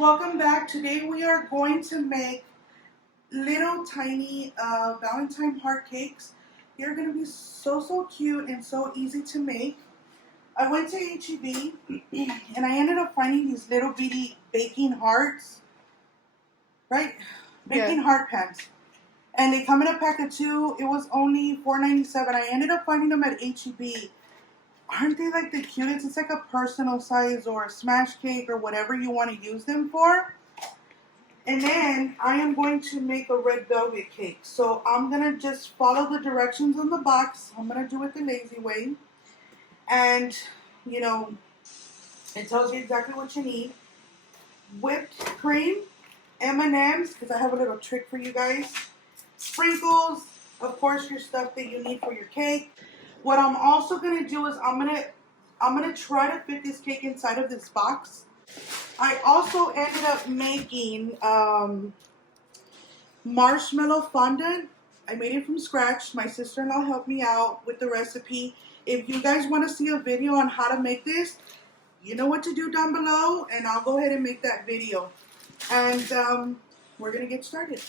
welcome back. Today we are going to make little tiny Valentine heart cakes. They're going to be so cute and so easy to make. I went to H.E.B and I ended up finding these little bitty baking hearts, right? Baking heart pans. And they come in a pack of 2. It was only $4.97. I ended up finding them at H.E.B. Aren't they like the cutest? It's like a personal size or a smash cake or whatever you want to use them for. And then I am going to make a red velvet cake. So I'm going to just follow the directions on the box. I'm going to do it the lazy way. And, you know, it tells you exactly what you need. Whipped cream, M&Ms, because I have a little trick for you guys. Sprinkles, of course, your stuff that you need for your cake. What I'm also going to do is I'm gonna try to fit this cake inside of this box. I also ended up making Marshmallow Fondant. I made it from scratch. My sister-in-law helped me out with the recipe. If you guys want to see a video on how to make this, you know what to do down below, and I'll go ahead and make that video. And we're going to get started.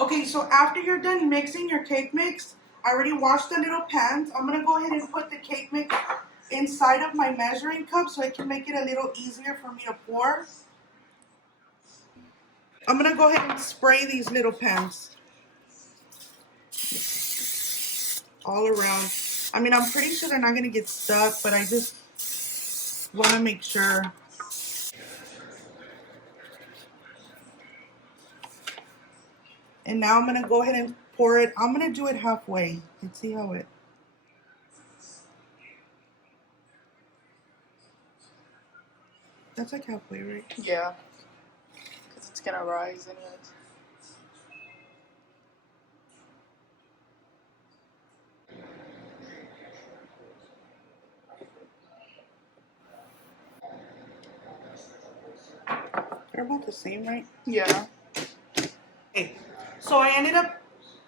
Okay, so after you're done mixing your cake mix, I already washed the little pans. I'm going to go ahead and put the cake mix inside of my measuring cup so I can make it a little easier for me to pour. I'm going to go ahead and spray these little pans all around. I mean, I'm pretty sure they're not going to get stuck, but I just want to make sure. And now I'm going to go ahead and pour it. I'm going to do it halfway. Let's see how it... That's like halfway, right? Yeah. Because it's going to rise anyways. They're about the same, right? Yeah. Okay, so I ended up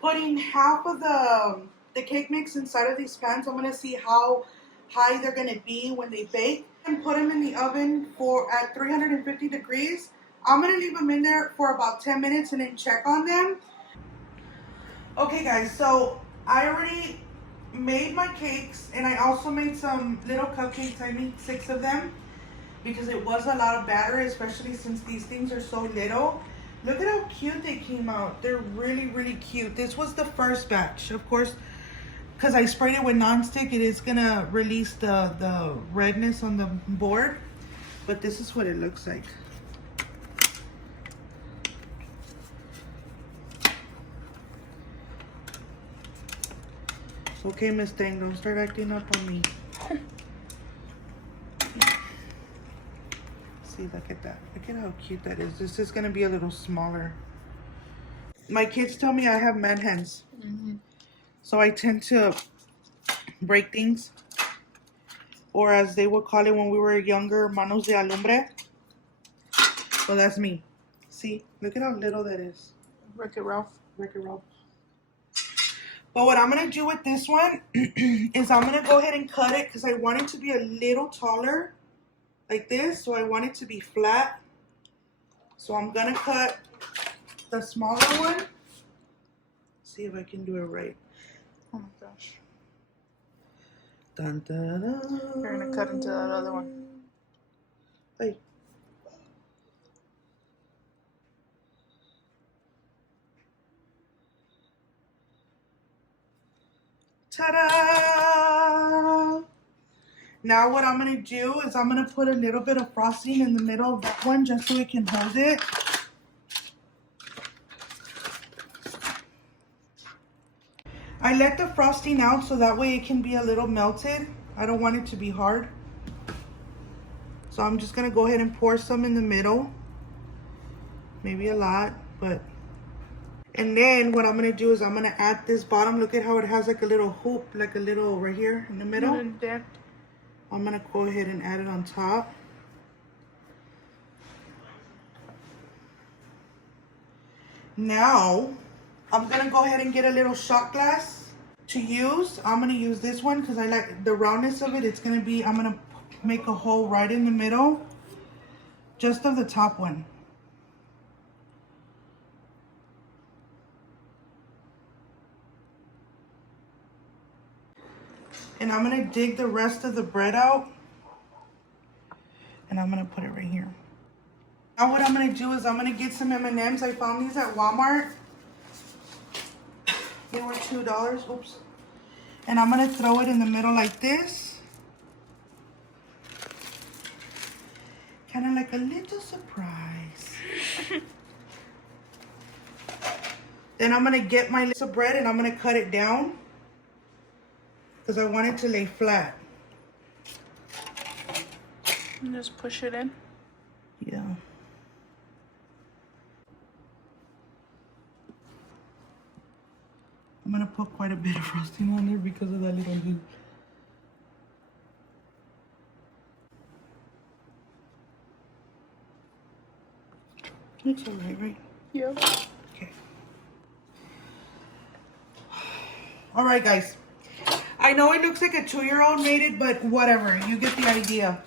putting half of the cake mix inside of these pans. I'm going to see how high they're going to be when they bake. And put them in the oven at 350 degrees. I'm going to leave them in there for about 10 minutes and then check on them. Okay guys, so I already made my cakes and I also made some little cupcakes. I made 6 of them because it was a lot of batter, especially since these things are so little. Look at how cute they came out. They're really cute. This was the first batch. Of course, because I sprayed it with nonstick, it is going to release the redness on the board. But this is what it looks like. Okay, Miss Thing, don't start acting up on me. See, look at that. Look at how cute that is. This is going to be a little smaller. My kids tell me I have man hands. Mm-hmm. So I tend to break things. Or as they would call it when we were younger, manos de alumbre. So that's me. See, look at how little that is. Wreck-It Ralph. Wreck-It Ralph. But what I'm going to do with this one is I'm going to go ahead and cut it because I want it to be a little taller. Like this, so I want it to be flat. So I'm gonna cut the smaller one. See if I can do it right. Oh my gosh. Dun, dun, dun. You're gonna cut into that other one. Hey. Ta-da! Now what I'm going to do is I'm going to put a little bit of frosting in the middle of that one just so it can hold it. I let the frosting out so that way it can be a little melted. I don't want it to be hard. So I'm just going to go ahead and pour some in the middle. Maybe a lot, but... And then what I'm going to do is I'm going to add this bottom. Look at how it has like a little hoop, like a little right here in the middle. And there. I'm going to go ahead and add it on top. Now, I'm going to go ahead and get a little shot glass to use. I'm going to use this one because I like the roundness of it. It's going to be, I'm going to make a hole right in the middle, just of the top one. And I'm going to dig the rest of the bread out. And I'm going to put it right here. Now what I'm going to do is I'm going to get some M&Ms. I found these at Walmart. They were $2. Oops. And I'm going to throw it in the middle like this. Kind of like a little surprise. Then I'm going to get my little bread and I'm going to cut it down. Because I want it to lay flat. And just push it in. Yeah. I'm going to put quite a bit of frosting on there because of that little loop. Looks alright, right? Yep. Okay. Alright, guys. I know it looks like a 2-year-old made it, but whatever. You get the idea.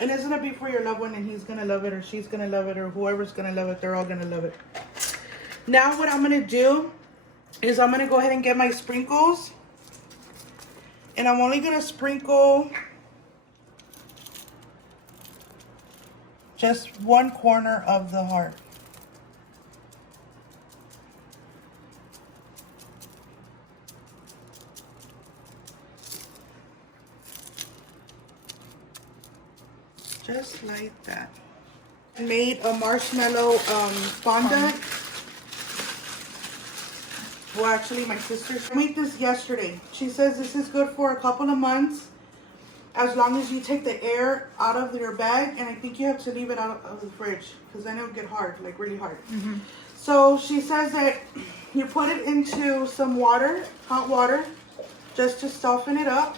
And it's going to be for your loved one, and he's going to love it, or she's going to love it, or whoever's going to love it. They're all going to love it. Now what I'm going to do is I'm going to go ahead and get my sprinkles. And I'm only going to sprinkle just one corner of the heart. Just like that. I made a marshmallow fondant. Well, actually, my sister made this yesterday. She says this is good for a couple of months as long as you take the air out of your bag. And I think you have to leave it out of the fridge because then it'll get hard, like really hard. Mm-hmm. So she says that you put it into some water, hot water, just to soften it up.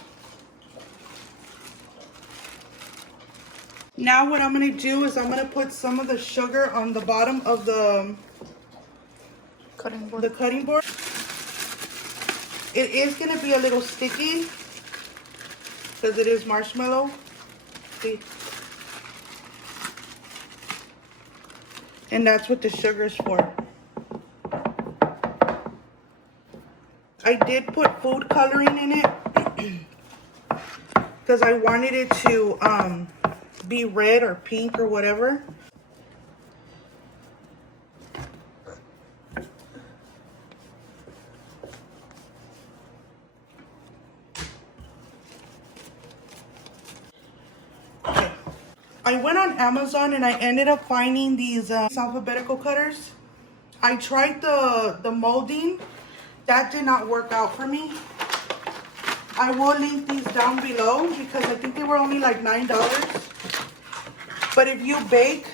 Now what I'm going to do is I'm going to put some of the sugar on the bottom of the cutting board. It is going to be a little sticky because it is marshmallow. See? And that's what the sugar is for. I did put food coloring in it because I wanted it to be red or pink or whatever. Okay. I went on Amazon and I ended up finding these alphabetical cutters. I tried the molding. That did not work out for me. I will link these down below because I think they were only like $9. But if you bake,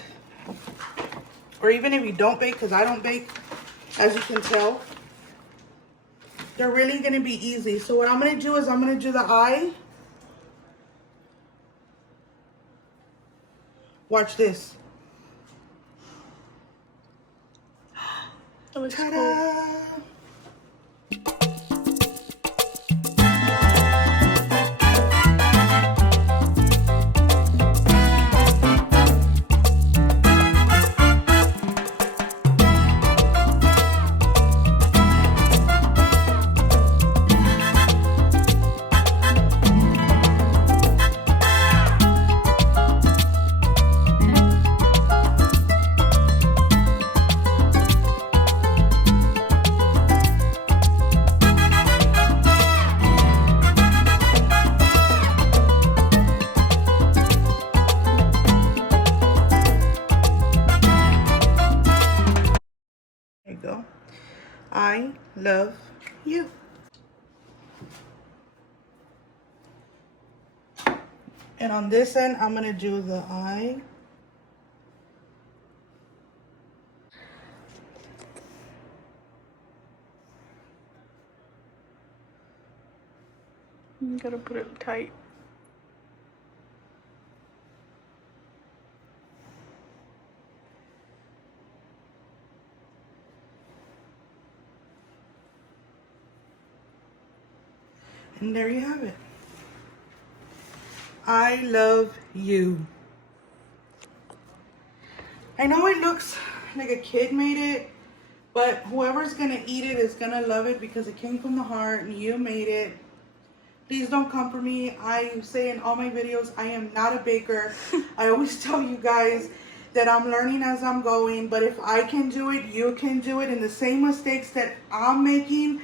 or even if you don't bake, because I don't bake, as you can tell, they're really going to be easy. So what I'm going to do is I'm going to do the eye. Watch this. That looks Ta-da! cool. go. I love you. And on this end, I'm gonna do the I. You gotta put it tight. And there you have it. I love you. I know it looks like a kid made it, but whoever's gonna eat it is gonna love it because it came from the heart and you made it. Please don't come for me. I say in all my videos, I am not a baker. I always tell you guys that I'm learning as I'm going, but if I can do it, you can do it. And the same mistakes that I'm making,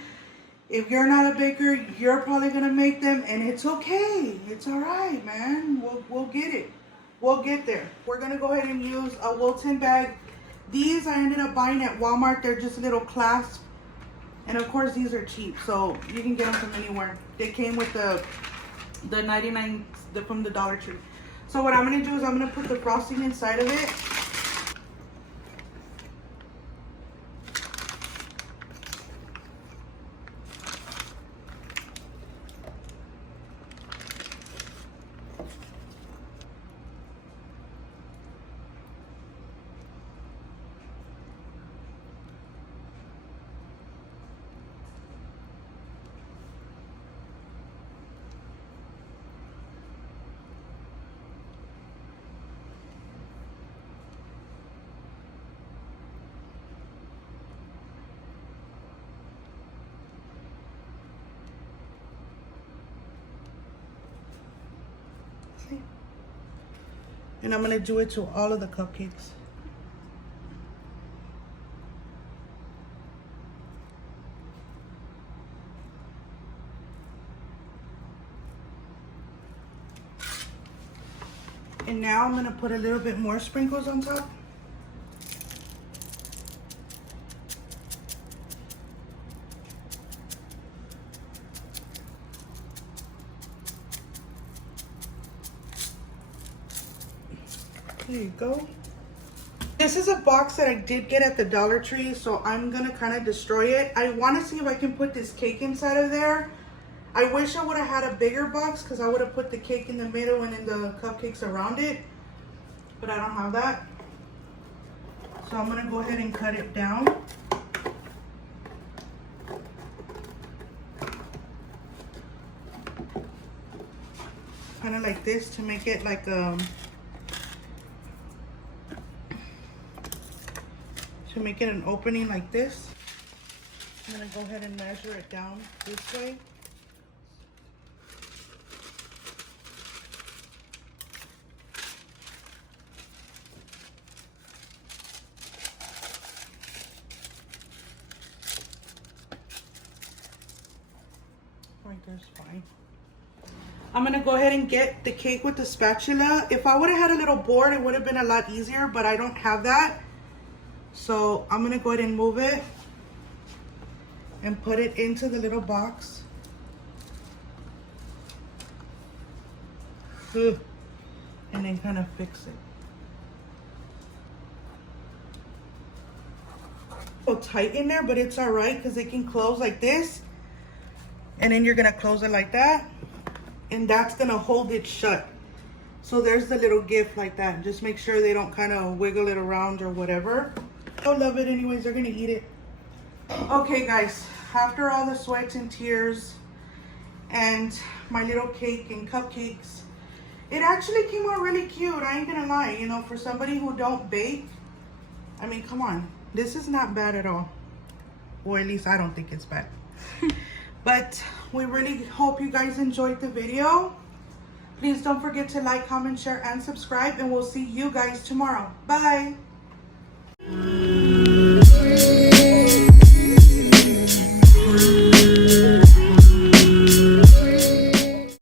if you're not a baker, you're probably gonna make them, and it's okay. It's all right, man. We'll get it. We'll get there. We're gonna go ahead and use a Wilton bag. These I ended up buying at Walmart. They're just little clasps. And of course, these are cheap, so you can get them from anywhere. They came with the 99 from the Dollar Tree. So what I'm gonna do is I'm gonna put the frosting inside of it. And I'm gonna do it to all of the cupcakes. And now I'm gonna put a little bit more sprinkles on top. There you go. This is a box that I did get at the Dollar Tree, so I'm gonna kind of destroy it. I want to see if I can put this cake inside of there. I wish I would have had a bigger box because I would have put the cake in the middle and then the cupcakes around it, but I don't have that. So I'm gonna go ahead and cut it down. Kind of like this to make it like to make it an opening like this. I'm gonna go ahead and measure it down this way. Right there's fine. I'm gonna go ahead and get the cake with the spatula. If I would have had a little board, it would have been a lot easier, but I don't have that. So I'm gonna go ahead and move it and put it into the little box. And then kind of fix it. So tight in there, but it's all right because it can close like this. And then you're gonna close it like that. And that's gonna hold it shut. So there's the little gift like that. Just make sure they don't kind of wiggle it around or whatever. They'll love it anyways, they're gonna eat it. Okay guys, after all the sweats and tears and my little cake and cupcakes, it actually came out really cute. I ain't gonna lie, you know, for somebody who don't bake, I mean, come on, this is not bad at all. Or at least I don't think it's bad. But we really hope you guys enjoyed the video. Please don't forget to like, comment, share, and subscribe, and we'll see you guys tomorrow. Bye.